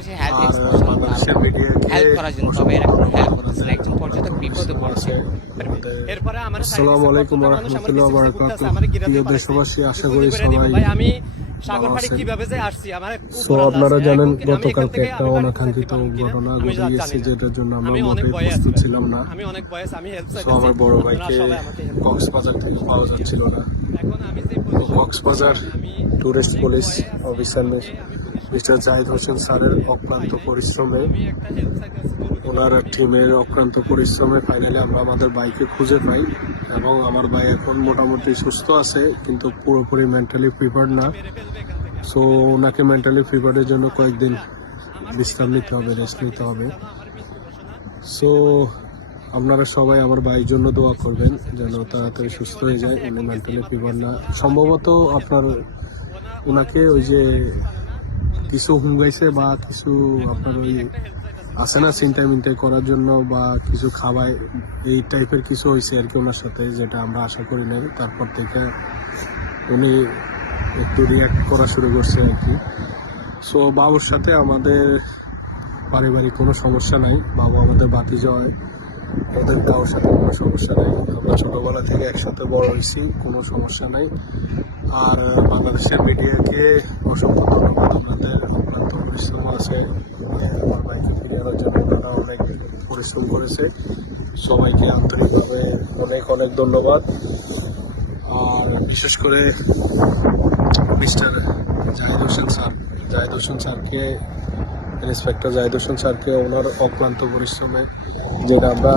পুলিশের হেল্প আর বাংলাদেশের মিডিয়াকে হেল্প করার জন্য, তবে এরা কোনো হেল্প করতেছে না। একজন পর্যটক বিপদে পড়ছে। এরপরে আমার আসসালামু আলাইকুম ওয়া রাহমাতুল্লাহি ওয়া বারাকাতুহু। প্রিয় দেশবাসী, আশা করি সবাই ভাই আমি সাগর ভালো পাড়ে আছেন। কিভাবে যে আসছি আমার সো আপনারা জানেন গতকালকে একটা অনাকাঙ্ক্ষিত ঘটনা ঘটে গেছে, যেটার জন্য আমরা মোটেই প্রস্তুত ছিলাম না। আমি অনেক বয়স, আমি হেল্প সো আমার বড় ভাইকে কক্সবাজার থেকে পাওয়া যাচ্ছিল না। তো Cox's Bazar tourist police officer mister Zahid Hossain স্যারের অক্লান্ত পরিশ্রমে, ওনার টিমের অক্লান্ত পরিশ্রমে ফাইনালি আমরা আমাদের বাইকে খুঁজে পাই। এবং আমার ভাই এখন মোটামুটি সুস্থ আছে, কিন্তু পুরোপুরি মেন্টালি প্রিপেয়ার্ড না। সো ওনাকে মেন্টালি প্রিপেয়ার্ডের জন্য কয়েকদিন বিশ্রাম নিতে হবে, রেস্ট নিতে হবে। সো আপনারা সবাই আমার ভাইয়ের জন্য দোয়া করবেন যেন তাড়াতাড়ি সুস্থ হয়ে যায়। উনি মেন্টালি প্রিপেয়ার্ড না, সম্ভবত আপনার ওনাকে ওই যে কিছু হুঙ্গাইছে বা কিছু আপনার ওই আছে না চিন্তায় মিন্টাই করার জন্য, বা কিছু খাওয়ায়, এই টাইপের কিছু হয়েছে আর কি ওনার সাথে, যেটা আমরা আশা করি নাই। তারপর থেকে উনি একটু রিয়াক্ট করা শুরু করছে আর কি। সো বাবুর সাথে আমাদের পারিবারিক কোনো সমস্যা নাই, বাবু আমাদের ভাতিজা হয়, ওদের কারোর সাথে কোনো সমস্যা নাই। আমরা ছোটোবেলা থেকে একসাথে বড় হয়েছি, কোনো সমস্যা নাই। আর বাংলাদেশের মিডিয়াকে অসংখ্য ধন্যবাদ, আপনাদের অক্লান্ত পরিশ্রম আছে আমার বাইকে ফিরে আনার জন্য, তারা অনেক পরিশ্রম করেছে। সবাইকে আন্তরিকভাবে অনেক অনেক ধন্যবাদ। আর বিশেষ করে মিস্টার জাহিদ হোসেন স্যারকে, ইন্সপেক্টর জাহিদ হোসেন স্যারকে ওনার অক্লান্ত পরিশ্রমে, যেটা আমরা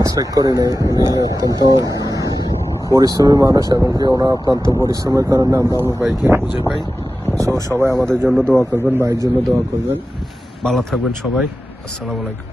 এক্সপেক্ট করি নাই, উনি অত্যন্ত পরিশ্রমী মানুষ, এবং কি ওনার অত্যন্ত পরিশ্রমের কারণে আমরা আমার বাইকে খুঁজে পাই। সো সবাই আমাদের জন্য দোয়া করবেন, ভাইয়ের জন্য দোয়া করবেন। ভালো থাকবেন সবাই। আসসালামু আলাইকুম।